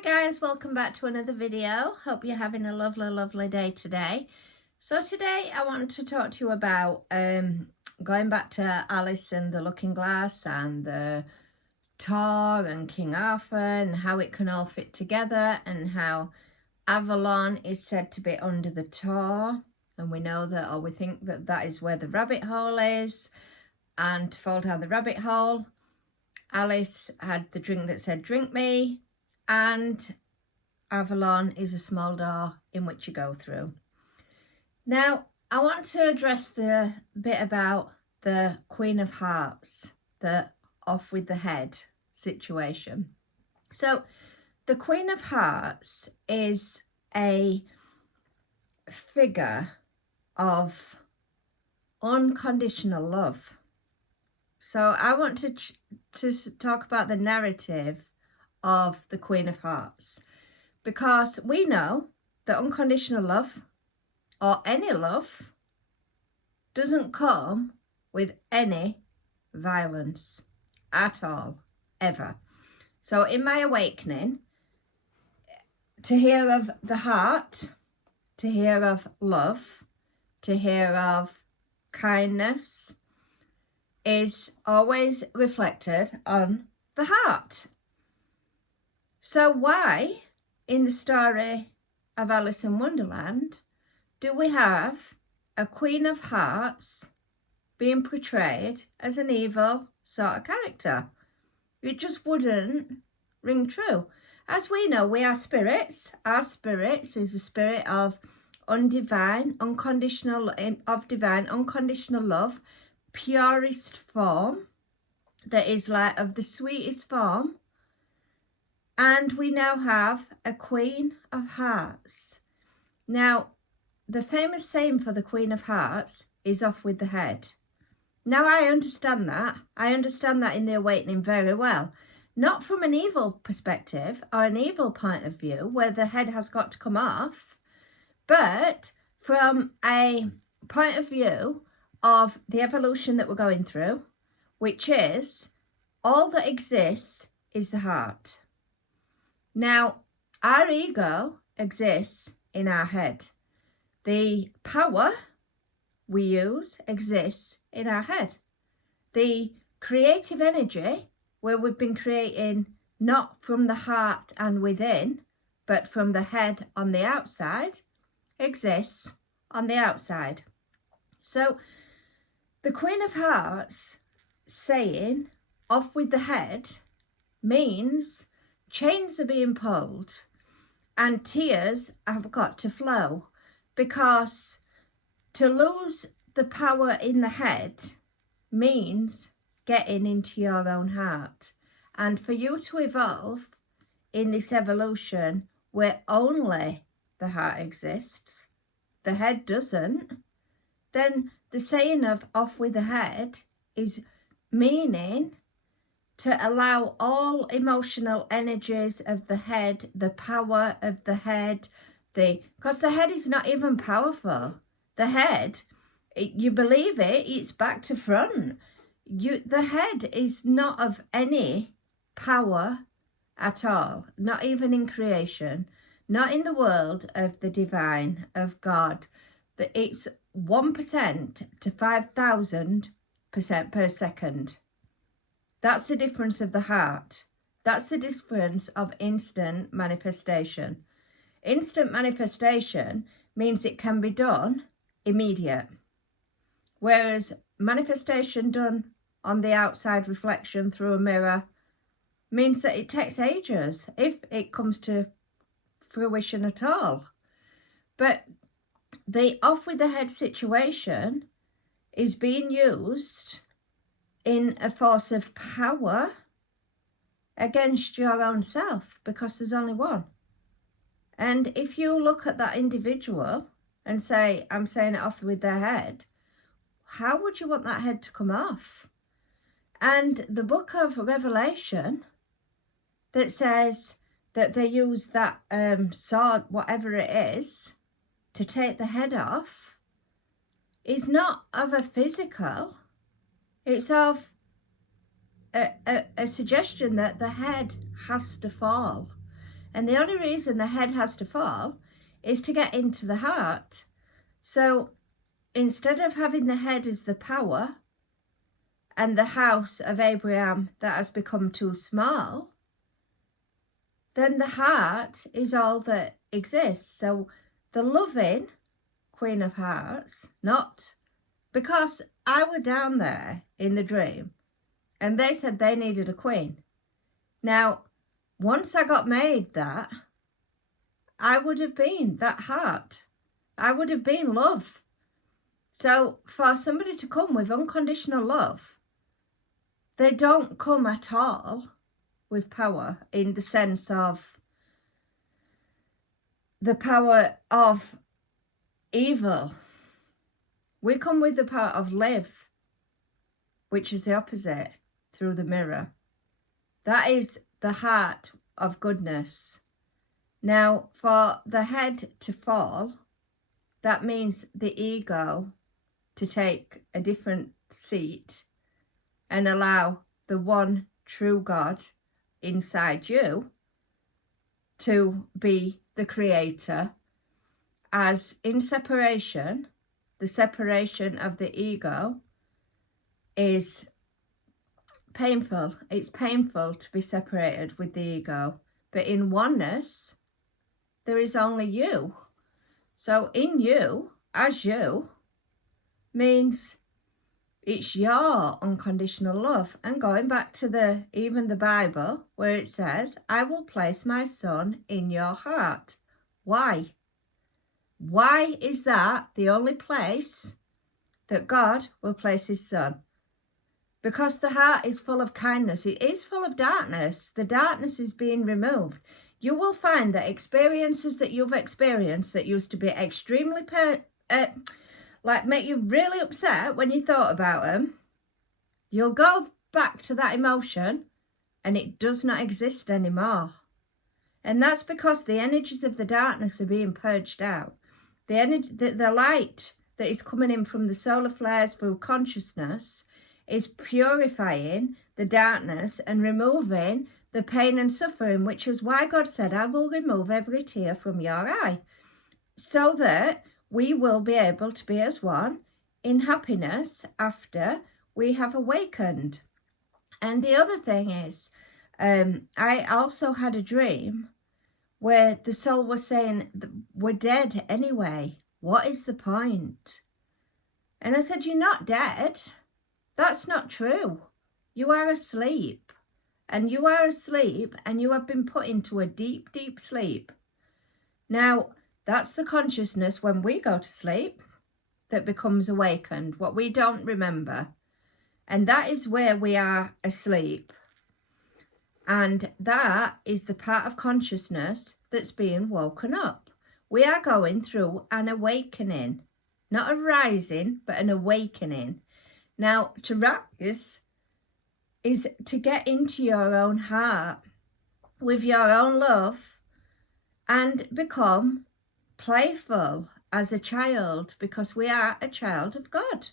Hi guys, welcome back to another video. Hope you're having a lovely day today. So today I want to talk to you about going back to Alice and the Looking Glass and the Tor and King Arthur and how it can all fit together, and how Avalon is said to be under the Tor, and we know that, or we think that that is where the rabbit hole is, and to fall down the rabbit hole, Alice had the drink that said drink me, and Avalon is a small door in which you go through. Now, I want to address the bit about the Queen of Hearts, the off with the head situation. So, the Queen of Hearts is a figure of unconditional love. So, I want to talk about the narrative of the Queen of Hearts, because we know that unconditional love, or any love, doesn't come with any violence at all, ever. So in my awakening, to hear of the heart, to hear of love, to hear of kindness is always reflected on the heart. So why, in the story of Alice in Wonderland, do we have a Queen of Hearts being portrayed as an evil sort of character? It just wouldn't ring true. As we know, we are spirits. Our spirits is the spirit of divine, unconditional love, purest form, that is like of the sweetest form. And we now have a Queen of Hearts. Now, the famous saying for the Queen of Hearts is off with the head. Now, I understand that. I understand that in the awakening very well. Not from an evil perspective or an evil point of view where the head has got to come off, but from a point of view of the evolution that we're going through, which is all that exists is the heart. Now, our ego exists in our head. The power we use exists in our head. The creative energy, where we've been creating not from the heart and within, but from the head on the outside, exists on the outside. So, the Queen of Hearts saying, off with the head, means chains are being pulled and tears have got to flow, because to lose the power in the head means getting into your own heart. And for you to evolve in this evolution where only the heart exists, the head doesn't, then the saying of off with the head is meaning to allow all emotional energies of the head, the power of the head, because the head is not even powerful. The head, you believe it, it's back to front. The head is not of any power at all, not even in creation, not in the world of the divine, of God. It's 1% to 5,000% per second. That's the difference of the heart. That's the difference of instant manifestation. Instant manifestation means it can be done immediate. Whereas manifestation done on the outside reflection through a mirror means that it takes ages, if it comes to fruition at all. But the off with the head situation is being used in a force of power against your own self, because there's only one. And if you look at that individual and say, I'm saying it off with their head, how would you want that head to come off? And the book of Revelation that says that they use that sword, whatever it is, to take the head off, is not of a physical. It's of a suggestion that the head has to fall. And the only reason the head has to fall is to get into the heart. So instead of having the head as the power and the house of Abraham that has become too small, then the heart is all that exists. So the loving Queen of Hearts, not because I were down there in the dream and they said they needed a queen. Now, once I got made that, I would have been that heart. I would have been love. So for somebody to come with unconditional love, they don't come at all with power in the sense of the power of evil. We come with the power of live, which is the opposite, through the mirror. That is the heart of goodness. Now, for the head to fall, that means the ego to take a different seat and allow the one true God inside you to be the creator, as in separation, the separation of the ego is painful. It's painful to be separated with the ego, but in oneness, there is only you. So in you, as you, means it's your unconditional love. And going back to even the Bible, where it says, I will place my son in your heart. Why? Why is that the only place that God will place his son? Because the heart is full of kindness. It is full of darkness. The darkness is being removed. You will find that experiences that you've experienced that used to be extremely, like make you really upset when you thought about them, you'll go back to that emotion and it does not exist anymore. And that's because the energies of the darkness are being purged out. The light that is coming in from the solar flares through consciousness is purifying the darkness and removing the pain and suffering, which is why God said, I will remove every tear from your eye, so that we will be able to be as one in happiness after we have awakened. And the other thing is, I also had a dream where the soul was saying, we're dead anyway. What is the point? And I said, you're not dead. That's not true. You are asleep. And you are asleep and you have been put into a deep, deep sleep. Now, that's the consciousness when we go to sleep that becomes awakened, what we don't remember. And that is where we are asleep. And that is the part of consciousness that's being woken up. We are going through an awakening, not a rising, but an awakening. Now, to rise is to get into your own heart with your own love and become playful as a child, because we are a child of God.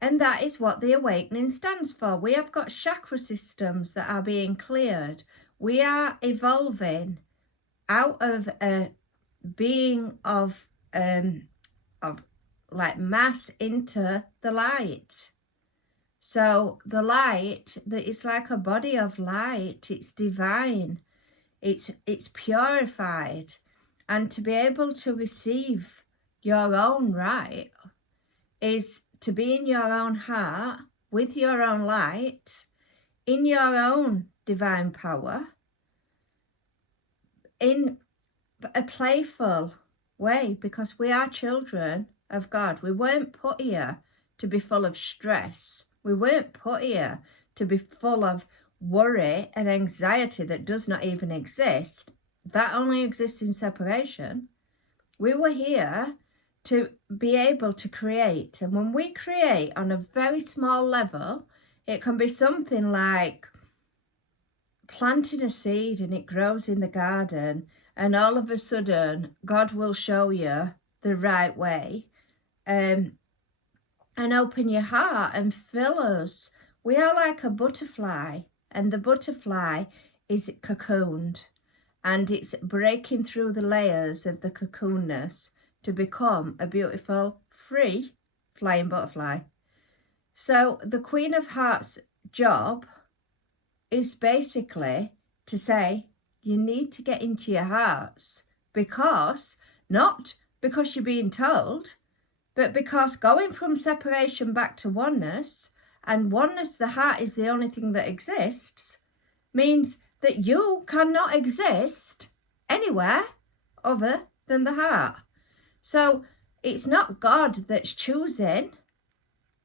And that is what the awakening stands for. We have got chakra systems that are being cleared. We are evolving out of a being of like mass into the light. So the light, that is like a body of light. It's divine. It's purified. And to be able to receive your own right is to be in your own heart, with your own light, in your own divine power, in a playful way, because we are children of God. We weren't put here to be full of stress. We weren't put here to be full of worry and anxiety that does not even exist. That only exists in separation. We were here to be able to create. And when we create on a very small level, it can be something like planting a seed and it grows in the garden, and all of a sudden God will show you the right way and open your heart and fill us. We are like a butterfly, and the butterfly is cocooned. and it's breaking through the layers of the cocoonness to become a beautiful, free flying butterfly. So the Queen of Hearts job is basically to say you need to get into your hearts, because, not because you're being told, but because going from separation back to oneness, and oneness, the heart is the only thing that exists, means that you cannot exist anywhere other than the heart. So it's not God that's choosing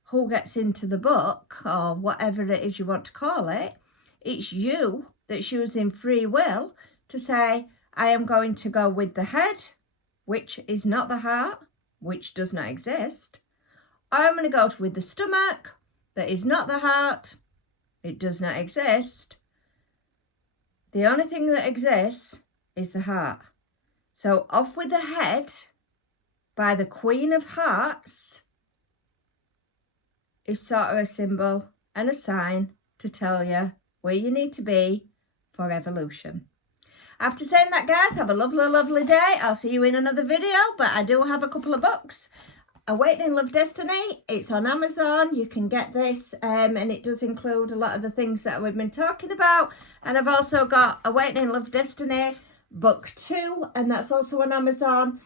who gets into the book or whatever it is you want to call it. It's you that's using free will to say, I am going to go with the head, which is not the heart, which does not exist. I'm going to go with the stomach, that is not the heart, it does not exist. The only thing that exists is the heart. So off with the head by the Queen of Hearts is sort of a symbol and a sign to tell you where you need to be for evolution. After saying that, guys, have a lovely, lovely day. I'll see you in another video, but I do have a couple of books. Awakening Love Destiny, it's on Amazon. You can get this, and it does include a lot of the things that we've been talking about. And I've also got Awakening Love Destiny book 2, and that's also on Amazon.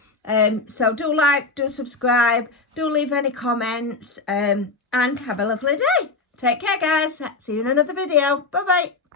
So do like, do subscribe, do leave any comments, and have a lovely day. Take care, guys. See you in another video. Bye bye.